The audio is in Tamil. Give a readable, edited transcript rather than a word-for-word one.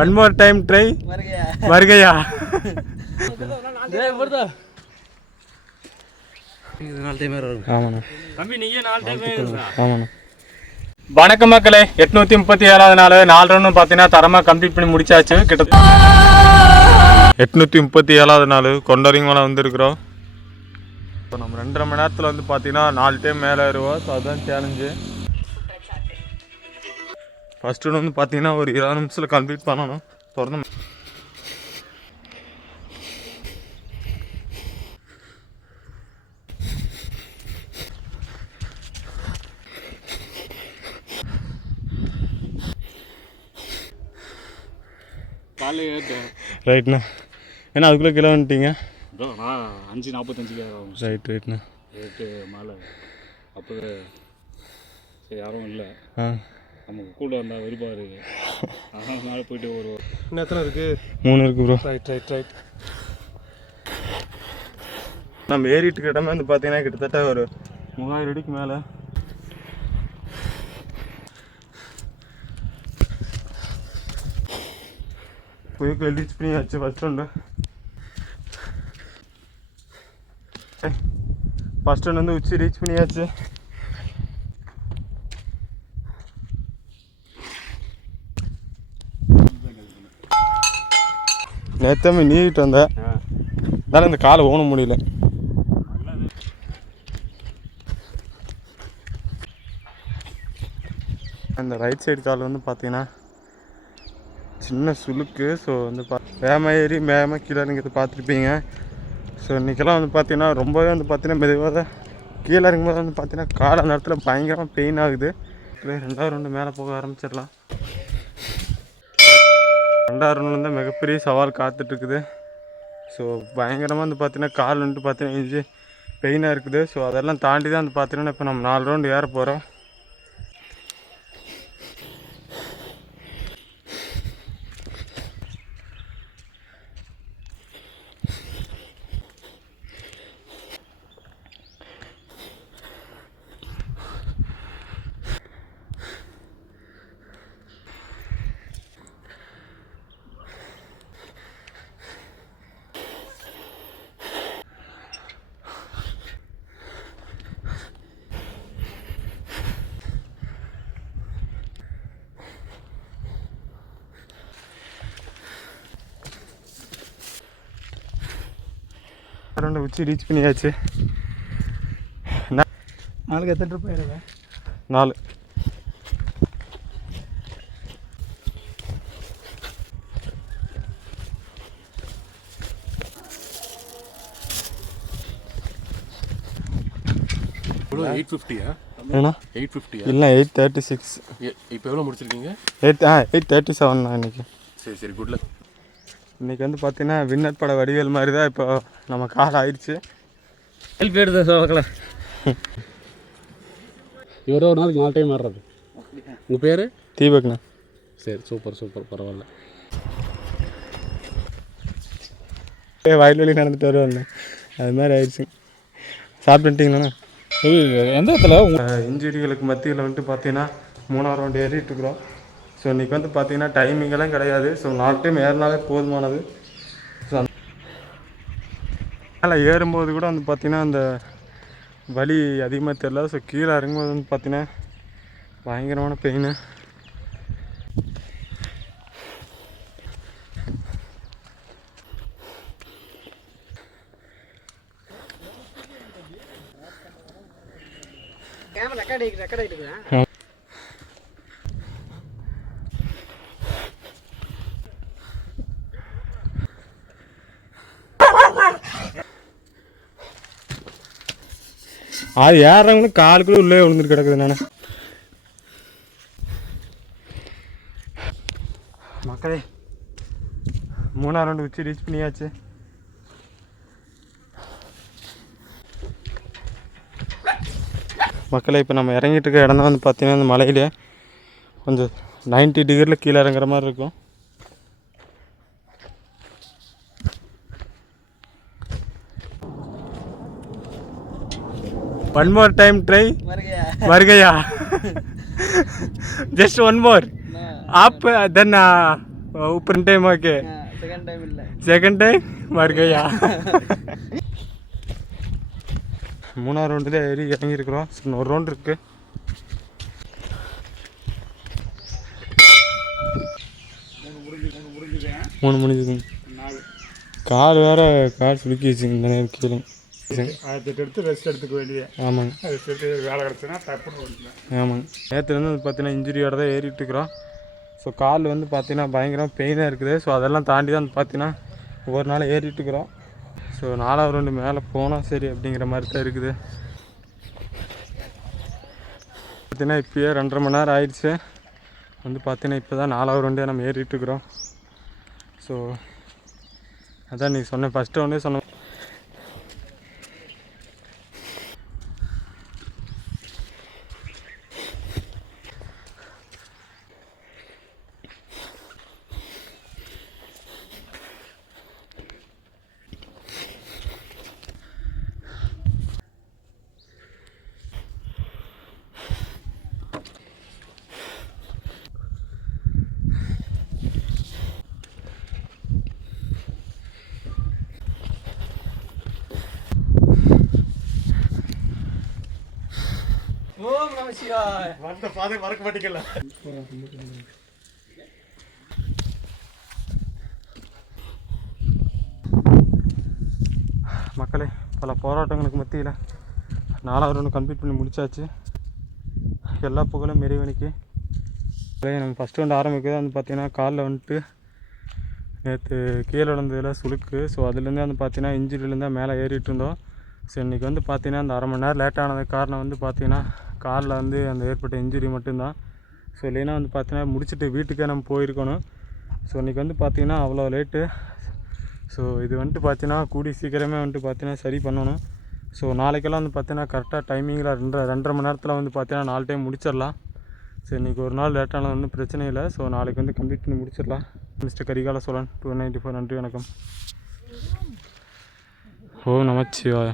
ஒன் மோர் டைம் ட்ரை வருகையா வணக்கம் மக்களே. 837வது நாள் 4 ரவுண்டும் பார்த்தீங்கன்னா தரமாக கம்ப்ளீட் பண்ணி முடிச்சாச்சு. கிட்டத்தட்ட 837வது நாள் கொண்டரிங் மேலே வந்துருக்குறோம். இப்போ நம்ம 2.5 மணி நேரத்தில் வந்து பார்த்தீங்கன்னா 4 டைம் மேலே ஏறுவோம். ஸோ அதுதான் சேலஞ்சு. ஃபஸ்ட்டு வந்து பார்த்தீங்கன்னா ஒரு 20 நிமிஷத்தில் கம்ப்ளீட் பண்ணணும். தொடர்ந்து ரைட்ண்ணா. ஏன்னா அதுக்குள்ளே கிலோ வந்துட்டீங்க. நான் 5:45 ரைட்ண்ணா. ரேட்டு மேலே அப்போ சரி யாரும் இல்லை, நமக்கு கூட வந்தால் வெறுப்பாக இருக்குது. அதனால் மேலே போயிட்டு ஒரு இன்னும் எத்தனை இருக்குது? 3 இருக்குது ப்ரோ. ரைட். நம்ம ஏறிட்டு இடமே வந்து பார்த்தீங்கன்னா கிட்டத்தட்ட ஒரு 3000 அடிக்கு மேலே. போய் ரீச் பண்ணியாச்சு ஃபஸ்ட் ரவுண்டு. ஃபஸ்ட் ரவுண்ட் வந்து உச்சி ரீச் பண்ணியாச்சு. நேற்றமே நீட்டு வந்தேன், அதனால் இந்த காலை ஓன முடியல. அந்த ரைட் சைடு கால் வந்து பார்த்தீங்கன்னா சின்ன சுளுக்கு. ஸோ வந்து வேகமாக ஏறி வேகமாக கீழே இறங்கிறது பார்த்துருப்பீங்க. ஸோ இன்றைக்கெல்லாம் வந்து பார்த்தீங்கன்னா ரொம்பவே வந்து பார்த்தீங்கன்னா மெதுவாக கீழே இறங்கும்போது வந்து பார்த்தீங்கன்னா கால் அந்த இடத்துல பயங்கரமாக பெயின் ஆகுது. 2வது ரவுண்டு மேலே போக ஆரம்பிச்சிடலாம். 2வது ரவுண்டு வந்து மிகப்பெரிய சவால் காத்துட்ருக்குது. ஸோ பயங்கரமாக வந்து பார்த்தீங்கன்னா கால் வந்துட்டு பார்த்தீங்கன்னா இஞ்சி பெயினாக இருக்குது. ஸோ அதெல்லாம் தாண்டி தான் வந்து பார்த்தீங்கன்னா இப்போ நம்ம 4 ரவுண்டு ஏற போகிறோம். ரவுண்டு உச்சி ரீச் பண்ணியாச்சு. 4 எத்தனை ட்ரிப் ஆயிடுங்க? 4. எவ்வளோ? 850? ஏண்ணா 850 இல்லை 836. இப்போ எவ்வளோ முடிச்சிருக்கீங்க? 837 இன்றைக்கி. சரி குட் லக். இன்றைக்கி வந்து பார்த்தீங்கன்னா வின்னர் பட வடிவேல் மாதிரி தான் இப்போ நம்ம கால் ஆயிடுச்சு. ஹெல்ப் எடுத்து பார்க்கலாம். இவரோ ஒரு நாளைக்கு 4 டைம் ஆடுறது. உங்கள் பேர்? தீபக்ண்ணா. சரி சூப்பர் பரவாயில்ல. வயல் வழி நடந்துட்டு வருவாங்க, அது மாதிரி ஆயிடுச்சு. சாப்பிட்டுட்டீங்களாண்ணா? எந்த இடத்துல இன்ஜுரிகளுக்கு மத்தியில் வந்துட்டு பார்த்தீங்கன்னா 3வது ரவுண்டு ஏறிட்டுருக்குறோம். ஸோ இன்றைக்கி வந்து பார்த்தீங்கன்னா டைமிங்கெல்லாம் கிடையாது. ஸோ 4 டைம் ஏறினாலே போதுமானது. ஸோ அதனால் ஏறும்போது கூட வந்து பார்த்திங்கன்னா அந்த வலி அதிகமாக தெரியல. ஸோ கீழே இறங்கும்போது வந்து பார்த்திங்கன்னா பயங்கரமான பெயின். ரெக்கார்ட் ஆகிட்டு அது ஏறவங்களும் காலுக்குள்ளே உள்ளே விழுந்துட்டு கிடக்குது. நான் மக்களே 3வது ரவுண்டு உச்சி ரீச் பண்ணியாச்சு. மக்களே இப்போ நம்ம இறங்கிட்டு இருக்க இடம் தான் வந்து பார்த்தீங்கன்னா இந்த மலையிலே கொஞ்சம் 90 டிகிரியில் கீழே இறங்குற மாதிரி இருக்கும். One more time try. मर गया. Just one more. आप then friend time okay, second time இல்லை, செகண்ட் டைம் மறுக்கையா. 3ஆவது ரவுண்டு தான் ஏறி இறங்கியிருக்கிறோம். இன்னொரு ரவுண்டு இருக்குது. மூணு முடிஞ்சுதுங்க. கால் வேறு கால் சுலுக்கிடுச்சுங்க இந்த நேரம் கீழே. 1008 எடுத்து ரெஸ்ட் எடுத்துக்க வேண்டிய. ஆமாங்க, ரெஸ்ட் எடுத்து வேலை கிடச்சுன்னா டப்புன்னு ஓடிக்கலாம். ஆமாங்க. நேற்றுலேருந்து வந்து பார்த்தீங்கன்னா இன்ஜுரியோட தான் ஏறிட்டு இருக்கிறோம். ஸோ கால் வந்து பார்த்தீங்கன்னா பயங்கரமாக பெயினாக இருக்குது. ஸோ அதெல்லாம் தாண்டி தான் வந்து பார்த்தீங்கன்னா ஒவ்வொரு நாள் ஏறிட்டு இருக்கிறோம். ஸோ 4ஆவது ரவுண்டு மேலே போனால் சரி அப்படிங்கிற மாதிரி தான் இருக்குது. பார்த்தீங்கன்னா இப்போயே 2.5 மணி நேரம் ஆயிடுச்சு. வந்து பார்த்தீங்கன்னா இப்போ தான் 4ஆவது ரவுண்டே நம்ம ஏறிட்டுருக்குறோம். ஸோ அதான் நீ சொன்னேன் ஃபஸ்ட்டு ரவுண்டே சொன்ன. ஓம் நம சிவாய. வந்த பாதை மறக்க மாட்டேங்கல. மக்களே, பல போராட்டங்களுக்கு மத்தியில் 4ஆவது ரவுண்டு கம்ப்ளீட் பண்ணி முடிச்சாச்சு. எல்லா புகழும் இறைவனுக்கு. நம்ம ஃபஸ்ட்டு ரவுண்டு ஆரம்பிக்கிறது வந்து பார்த்திங்கன்னா காலில் வந்துட்டு நேற்று கீழே விழுந்ததில் சுளுக்கு. ஸோ அதுலேருந்தே வந்து பார்த்திங்கன்னா இன்ஜுரியிலேருந்தே மேலே ஏறிட்டு இருந்தோம். ஸோ இன்றைக்கி வந்து பார்த்திங்கன்னா அந்த 1/2 மணி நேரம் லேட் ஆனதுக்கு காரணம் வந்து பார்த்திங்கன்னா காலில் வந்து அந்த ஏற்பட்ட இன்ஜுரி மட்டும்தான். ஸோ இல்லைன்னா வந்து பார்த்திங்கன்னா முடிச்சுட்டு வீட்டுக்கே நம்ம போயிருக்கணும். ஸோ இன்றைக்கி வந்து பார்த்திங்கன்னா அவ்வளோ லேட்டு. ஸோ இது வந்துட்டு பார்த்திங்கன்னா கூடி சீக்கிரமே வந்துட்டு பார்த்திங்கன்னா சரி பண்ணணும். ஸோ நாளைக்கெல்லாம் வந்து பார்த்திங்கன்னா கரெக்டாக டைமிங்கில் 2.5 மணி நேரத்தில் வந்து பார்த்திங்கன்னா 4 டைம் முடிச்சிடலாம். ஸோ இன்றைக்கி ஒரு நாள் லேட்டானது ஒன்றும் பிரச்சனை இல்லை. ஸோ நாளைக்கு வந்து கம்ப்ளீட் பண்ணி முடிச்சிடலாம். மிஸ்டர் கரிகால சோழன் 294. நன்றி, வணக்கம். ஓ நமச்சிவாய.